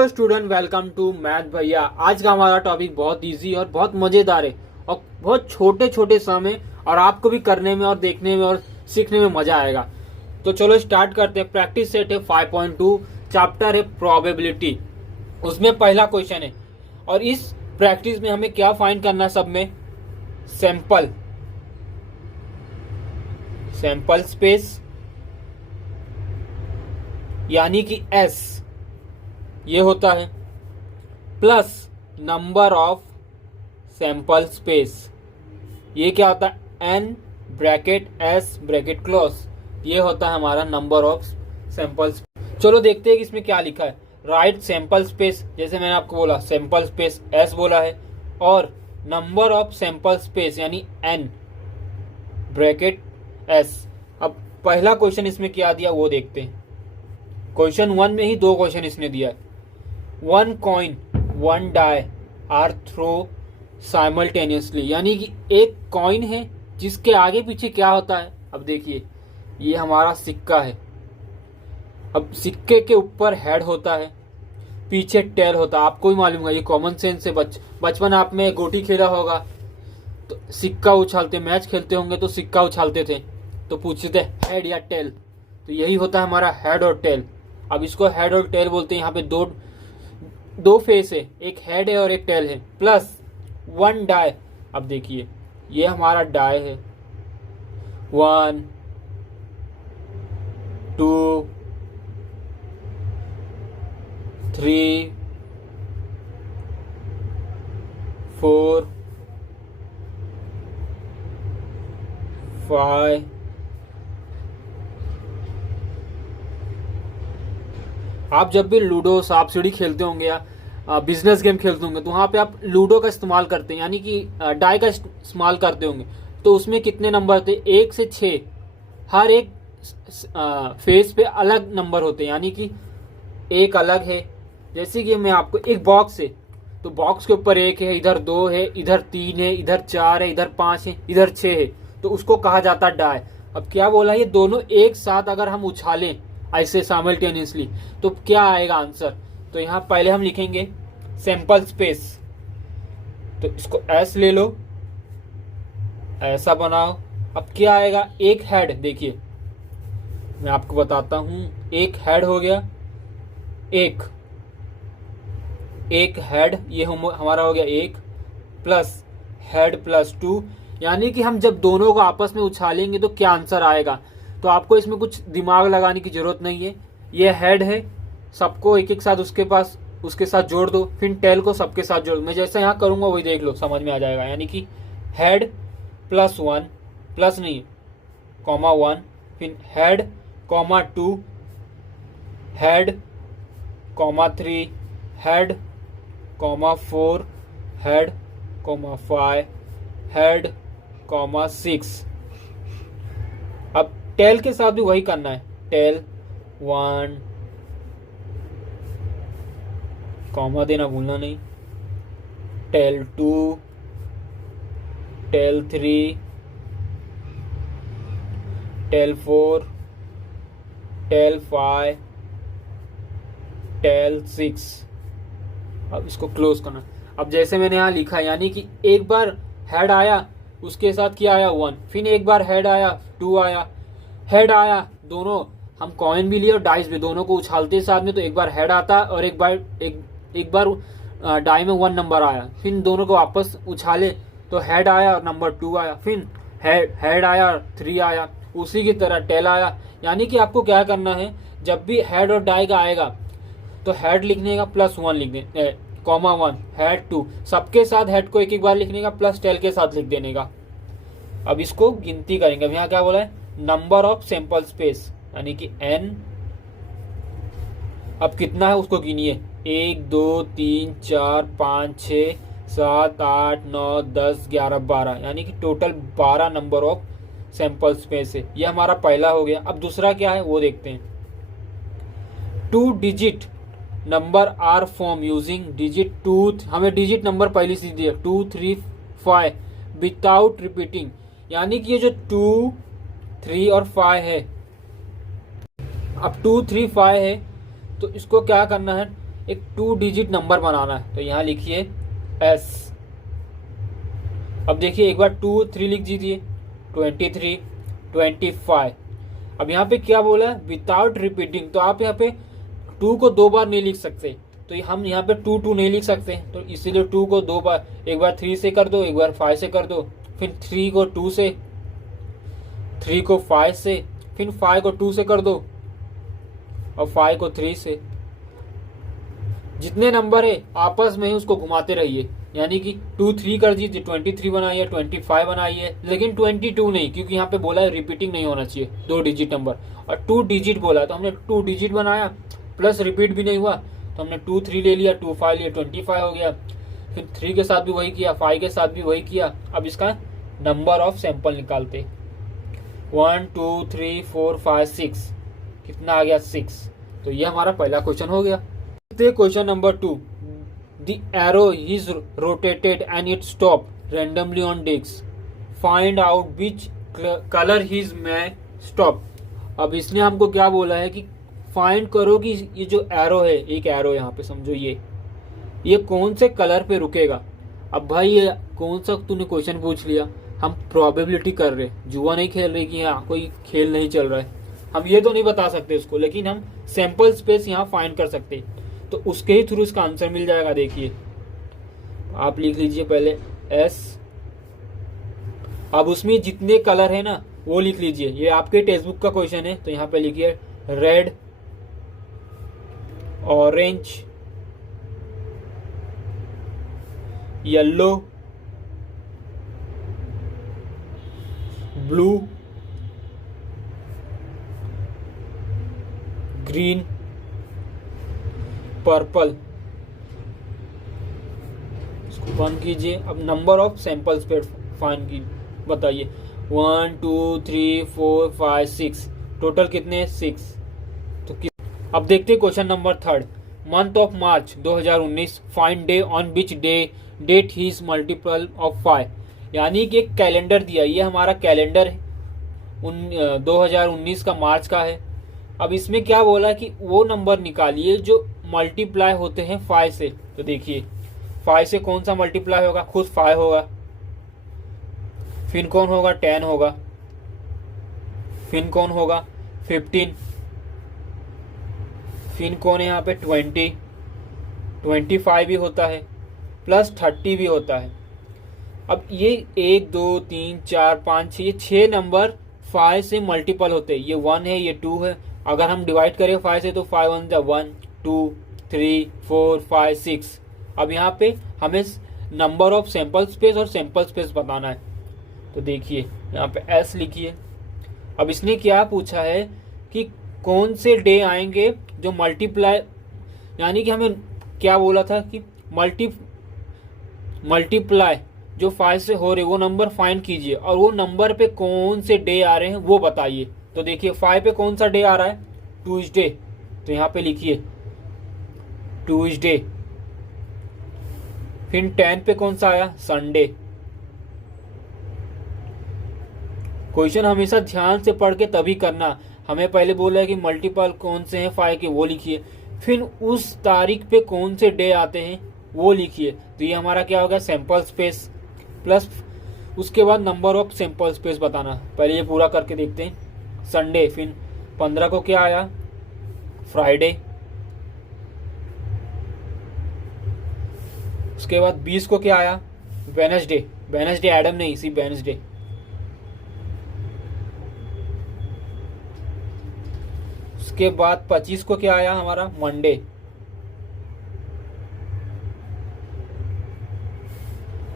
Student, welcome to math भैया। आज का हमारा टॉपिक बहुत इजी और बहुत मजेदार है और बहुत छोटे छोटे समय, और आपको भी करने में और देखने में और सीखने में मजा आएगा। तो चलो स्टार्ट करते हैं। प्रैक्टिस सेट है 5.2, चैप्टर है प्रोबेबिलिटी। उसमें पहला क्वेश्चन है और इस प्रैक्टिस में हमें क्या फाइंड करना है? सब में सैंपल स्पेस यानी कि एस ये होता है, plus number of sample space ये क्या होता है? N bracket S bracket close ये होता है हमारा नंबर ऑफ सैंपल। चलो देखते हैं कि इसमें क्या लिखा है। राइट सैंपल स्पेस, जैसे मैंने आपको बोला सैंपल स्पेस एस बोला है, और नंबर ऑफ सैंपल स्पेस यानी एन ब्रैकेट एस। अब पहला क्वेश्चन इसमें क्या दिया वो देखते हैं। क्वेश्चन 1 में ही दो क्वेश्चन इसने दिया है। 1 coin 1 die are throw simultaneously, यानी कि एक कॉइन है जिसके आगे पीछे क्या होता है। अब देखिए ये हमारा सिक्का है। अब सिक्के के ऊपर हेड होता है, पीछे टेल होता है। आपको भी मालूम है, ये कॉमन सेंस है। बचपन आप में गोटी खेला होगा तो सिक्का उछालते, मैच खेलते होंगे तो सिक्का उछालते थे तो पूछते थे हेड या टेल, तो यही होता है हमारा हेड और टेल। अब इसको हेड और टेल बोलते हैं। यहाँ पे दो फेस है, एक हेड है और एक टेल है, प्लस 1 डाई। अब देखिए ये हमारा डाई है। 1 2 3 4 5 आप जब भी लूडो सांप सीढ़ी खेलते होंगे या बिजनेस गेम खेलते होंगे तो वहाँ पे आप लूडो का इस्तेमाल करते हैं, यानी कि डाई का इस्तेमाल करते होंगे। तो उसमें कितने नंबर थे? 1 से 6। हर एक फेस पे अलग नंबर होते हैं, यानी कि एक अलग है। जैसे कि मैं आपको एक बॉक्स है तो बॉक्स के ऊपर 1 है, इधर 2 है, इधर 3 है, इधर 4 है, इधर 5 है, इधर 6 है, तो उसको कहा जाता है डाई। अब क्या बोला, ये दोनों एक साथ अगर हम उछालें ऐसे साइमल्टेनियसली तो क्या आएगा आंसर? तो यहाँ पहले हम लिखेंगे सैंपल स्पेस, तो इसको एस ले लो, ऐसा बनाओ। अब क्या आएगा? एक हेड। देखिए मैं आपको बताता हूं, एक हेड हो गया, एक हेड ये हमारा हो गया 1, प्लस हेड प्लस 2, यानी कि हम जब दोनों को आपस में उछालेंगे तो क्या आंसर आएगा। तो आपको इसमें कुछ दिमाग लगाने की जरूरत नहीं है। ये हेड है, सबको एक एक साथ उसके साथ जोड़ दो, फिर टेल को सबके साथ जोड़ दो। मैं जैसा यहाँ करूंगा वही देख लो, समझ में आ जाएगा। यानी कि हेड प्लस 1, प्लस नहीं कॉमा 1, फिर head comma 2, head comma 3, head comma 4, head comma 5, head comma 6। अब टेल के साथ भी वही करना है। टेल 1, कॉमा देना भूलना नहीं, tail 2, tail 3, tail 4, tail 5, tail 6। अब इसको क्लोज करना। अब जैसे मैंने यहाँ लिखा, यानी कि एक बार हेड आया उसके साथ क्या आया 1, फिर एक बार हेड आया 2 आया, हेड आया, दोनों हम कॉइन भी लिए और डाइस भी, दोनों को उछालते साथ में तो एक बार हेड आता और एक बार डाई में 1 नंबर आया, फिर दोनों को वापस उछाले तो हेड आया और नंबर 2 आया, फिर हेड आया और 3 आया। उसी की तरह टेल आया। यानी कि आपको क्या करना है, जब भी हेड और डाई का आएगा तो हेड लिखने का प्लस 1 लिखने कॉमा 1, हेड 2, सबके साथ हेड को एक एक बार लिखने का, प्लस टेल के साथ लिख देने का। अब इसको गिनती करेंगे। अब यहाँ क्या बोला है? नंबर ऑफ सैंपल स्पेस, यानी कि n। अब कितना है उसको गिनिए, 1 2 3 4 5 6 7 8 9 10 11 12, यानी कि total 12 number of sample space है। ये हमारा पहला हो गया। अब दूसरा क्या है वो देखते हैं। 2 digit number are form using digit 2, हमें डिजिट नंबर पहले से दिया 2 3 5 विदाउट रिपीटिंग, यानी कि ये जो 2 3 और 5 है, अब 2 3 5 है तो इसको क्या करना है, एक 2 डिजिट नंबर बनाना है, तो यहाँ लिखिए S। अब देखिए एक बार 2 3 लिख दीजिए, 23 25। अब यहाँ पे क्या बोला है, विदाउट रिपीटिंग, तो आप यहाँ पे 2 को 2 बार नहीं लिख सकते, तो हम यहाँ पे 2 2 नहीं लिख सकते, तो इसीलिए 2 को 2 बार, एक बार 3 से कर दो, एक बार 5 से कर दो, फिर 3 को 2 से, 3 को 5 से, फिर 5 को 2 से कर दो, और 5 को 3 से। जितने नंबर है आपस में ही उसको घुमाते रहिए, यानी कि 2 3 कर दीजिए, 23 बनाइए, 25 बनाइए, लेकिन 22 नहीं, क्योंकि यहाँ पे बोला है रिपीटिंग नहीं होना चाहिए 2 डिजिट नंबर, और 2 डिजिट बोला तो हमने 2 डिजिट बनाया, प्लस रिपीट भी नहीं हुआ, तो हमने 2 3 ले लिया, 2 5 लिया, 25 हो गया। फिर 3 के साथ भी वही किया, 5 के साथ भी वही किया। अब इसका नंबर ऑफ सैंपल निकालते, 1 2 3 4 5 6, कितना आ गया 6। तो ये हमारा पहला क्वेश्चन हो गया। Question number 2, the arrow is rotated and it stop randomly on disc, find out which colour his में स्टॉप। अब इसने हमको क्या बोला है कि फाइंड करो कि ये जो एरो है, एक एरो यहाँ पे समझो, ये कौन से कलर पे रुकेगा। अब भाई ये कौन सा तूने क्वेश्चन पूछ लिया, हम प्रोबेबिलिटी कर रहे, जुआ नहीं खेल रहे कि यहाँ कोई खेल नहीं चल रहा है, हम ये तो नहीं बता सकते उसको, लेकिन हम सैंपल स्पेस यहाँ फाइंड कर सकते, तो उसके ही थ्रू इसका आंसर मिल जाएगा। देखिए आप लिख लीजिए पहले S, अब उसमें जितने कलर है ना वो लिख लीजिए, ये आपके टेक्स्ट बुक का क्वेश्चन है, तो यहाँ पे लिखिए red, orange, yellow, blue, green, purple. इसको बंद कीजिए। अब नंबर ऑफ सैंपल्स पे फाइंड की बताइए, 1 2 3 4 5 6, टोटल कितने 6। तो अब देखते हैं question number 3, month of March 2019, find day on which date he is multiple of 5। यानी कि एक कैलेंडर दिया, ये हमारा कैलेंडर है 2019 का मार्च का है। अब इसमें क्या बोला कि वो नंबर निकालिए जो मल्टीप्लाई होते हैं 5 से। तो देखिए 5 से कौन सा मल्टीप्लाई होगा, खुद 5 होगा, फिर कौन होगा 10 होगा, फिर कौन होगा 15, फिर कौन है यहाँ पे 20, 25 भी होता है, प्लस 30 भी होता है। अब ये 1 2 3 4 5 6, ये 6 नंबर 5 से मल्टीपल होते हैं। ये 1 है, ये 2 है, अगर हम डिवाइड करें 5 से तो 5 1 जा 1 2 3 4 5 6। अब यहाँ पे हमें नंबर ऑफ सैंपल स्पेस और सैंपल स्पेस बताना है, तो देखिए यहाँ पे S लिखिए। अब इसने क्या पूछा है कि कौन से डे आएंगे जो मल्टीप्लाई, यानी कि हमें क्या बोला था कि मल्टीप्लाई जो 5 से हो रहे वो नंबर फाइंड कीजिए, और वो नंबर पे कौन से डे आ रहे हैं वो बताइए। तो देखिए 5 पे कौन सा डे आ रहा है, ट्यूसडे, तो यहाँ पे लिखिए ट्यूसडे। फिर 10 पे कौन सा आया, संडे। क्वेश्चन हमेशा ध्यान से पढ़ के तभी करना, हमें पहले बोला है कि मल्टीपल कौन से हैं 5 के वो लिखिए, फिर उस तारीख पे कौन से डे आते हैं वो लिखिए। तो ये हमारा क्या होगा, सैंपल स्पेस, प्लस उसके बाद नंबर ऑफ सैंपल स्पेस बताना। पहले ये पूरा करके देखते हैं। संडे, फिर 15 को क्या आया, फ्राइडे, उसके बाद 20 को क्या आया, वेडनेसडे। वेडनेसडे एडम नहीं, सिर्फ वेडनेसडे। उसके बाद 25 को क्या आया हमारा, मंडे।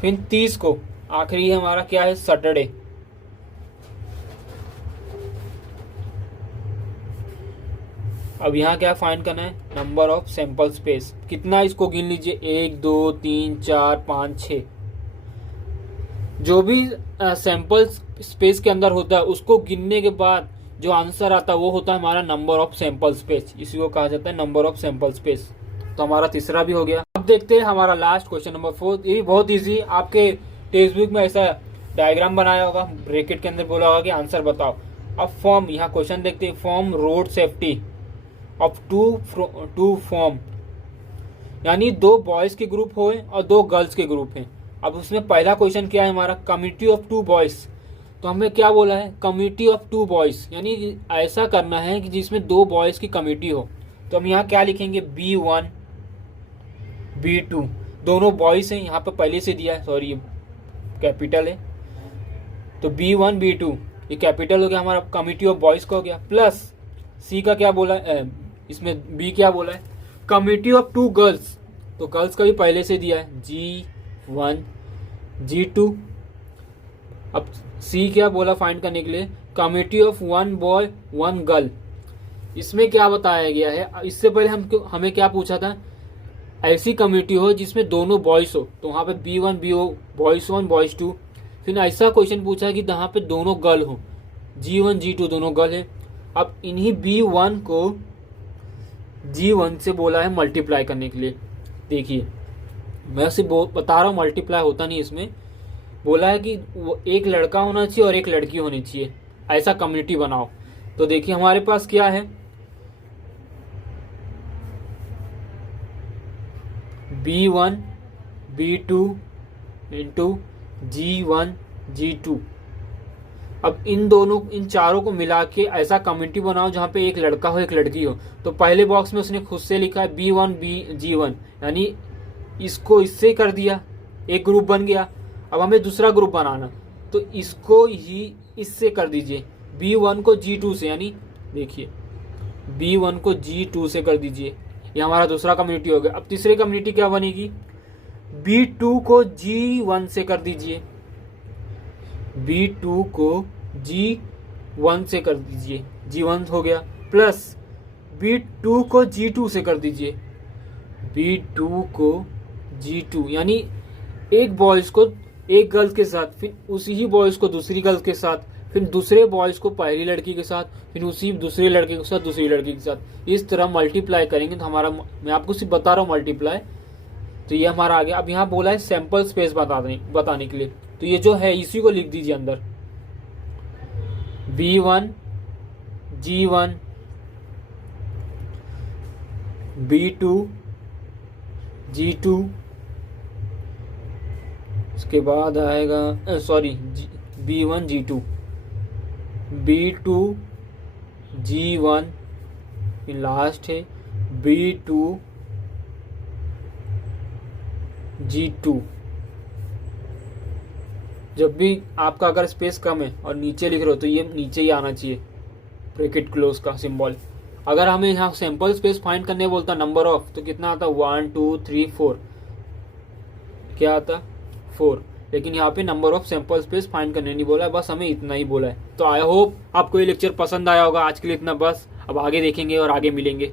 फिर 30 को आखिरी हमारा क्या है, सैटरडे। अब यहाँ क्या फाइंड करना है, नंबर ऑफ सैंपल स्पेस, कितना इसको गिन लीजिए, 1 2 3 4 5 6। जो भी सैंपल स्पेस के अंदर होता है उसको गिनने के बाद जो आंसर आता है वो होता है हमारा नंबर ऑफ सैंपल स्पेस, इसी को कहा जाता है नंबर ऑफ सैंपल स्पेस। तो हमारा तीसरा भी हो गया। अब देखते हैं हमारा लास्ट क्वेश्चन नंबर 4। ये बहुत इजी, आपके टेक्स्ट बुक में ऐसा डायग्राम बनाया होगा, ब्रैकेट के अंदर बोला होगा कि आंसर बताओ। अब फॉर्म, यहाँ क्वेश्चन देखते हैं, form road safety of two form यानी 2 बॉयज़ के ग्रुप हो और 2 गर्ल्स के ग्रुप हैं। अब उसमें पहला क्वेश्चन क्या है हमारा, कम्युनिटी ऑफ 2 बॉयज़। तो हमें क्या बोला है, कम्युनिटी ऑफ 2 बॉयज़, यानी ऐसा करना है कि जिसमें 2 बॉयज़ की कम्युनिटी हो। तो हम यहाँ क्या लिखेंगे, B1 B2, दोनों बॉयज़ हैं, यहाँ पर पहले से दिया है, सॉरी ये कैपिटल है, तो B1 B2 ये कैपिटल हो गया हमारा, कम्युनिटी ऑफ बॉयज़ का हो गया। प्लस C का क्या बोला है, इसमें B क्या बोला है, कम्युनिटी ऑफ 2 गर्ल्स, तो गर्ल्स का भी पहले से दिया है, G1 G2। अब C क्या बोला फाइंड करने के लिए, कम्युनिटी ऑफ 1 बॉय 1 गर्ल। इसमें क्या बताया गया है, इससे पहले हमें क्या पूछा था, ऐसी कम्युनिटी हो जिसमें दोनों बॉयज़ हो, तो वहाँ पे B1 बॉयज़ 1 बॉयज़ 2। फिर ऐसा क्वेश्चन पूछा कि जहाँ पे दोनों गर्ल हो, G1 G2 दोनों गर्ल है। अब इन्हीं B1 को G1 से बोला है मल्टीप्लाई करने के लिए। देखिए मैं सिर्फ बता रहा हूँ, मल्टीप्लाई होता नहीं इसमें, बोला है कि वो एक लड़का होना चाहिए और एक लड़की होनी चाहिए, ऐसा कम्युनिटी बनाओ। तो देखिए हमारे पास क्या है, B1 B2 into G1 G2। अब इन चारों को मिला के ऐसा कम्युनिटी बनाओ जहाँ पे एक लड़का हो एक लड़की हो। तो पहले बॉक्स में उसने खुद से लिखा है B1 G1, यानी इसको इससे कर दिया, एक ग्रुप बन गया। अब हमें दूसरा ग्रुप बनाना, तो इसको ही इससे कर दीजिए, B1 को G2 से, यानी देखिए B1 को G2 से कर दीजिए, ये हमारा दूसरा कम्युनिटी हो गया। अब तीसरी कम्युनिटी क्या बनेगी, B2 को G1 से कर दीजिए, B2 को G1 से कर दीजिए, G1 हो गया। प्लस B2 को G2 से कर दीजिए, B2 को G2, यानी एक बॉयज़ को एक गर्ल्स के साथ, फिर उसी ही बॉयज़ को दूसरी गर्ल्स के साथ, फिर दूसरे बॉयज़ को पहली लड़की के साथ, फिर उसी दूसरे लड़के के साथ दूसरी लड़की के साथ। इस तरह मल्टीप्लाई करेंगे तो हमारा, मैं आपको सिर्फ बता रहा हूँ मल्टीप्लाई, तो ये हमारा आ गया। अब यहाँ बोला है सैंपल स्पेस बताने के लिए, तो ये जो है इसी को लिख दीजिए अंदर, B1 G1 B2 G2, उसके बाद आएगा sorry B1 G2 B2 G1, last है B2 G2। जब भी आपका अगर स्पेस कम है और नीचे लिख रहे हो तो ये नीचे ही आना चाहिए, ब्रैकेट क्लोज का सिंबल। अगर हमें यहाँ सैंपल स्पेस फाइंड करने बोलता नंबर ऑफ, तो कितना आता, 1 2 3 4, क्या आता 4। लेकिन यहाँ पे number of sample space find करने नहीं बोला है, बस हमें इतना ही बोला है। तो आई होप आपको ये लेक्चर पसंद आया होगा। आज के लिए इतना बस, अब आगे देखेंगे और आगे मिलेंगे।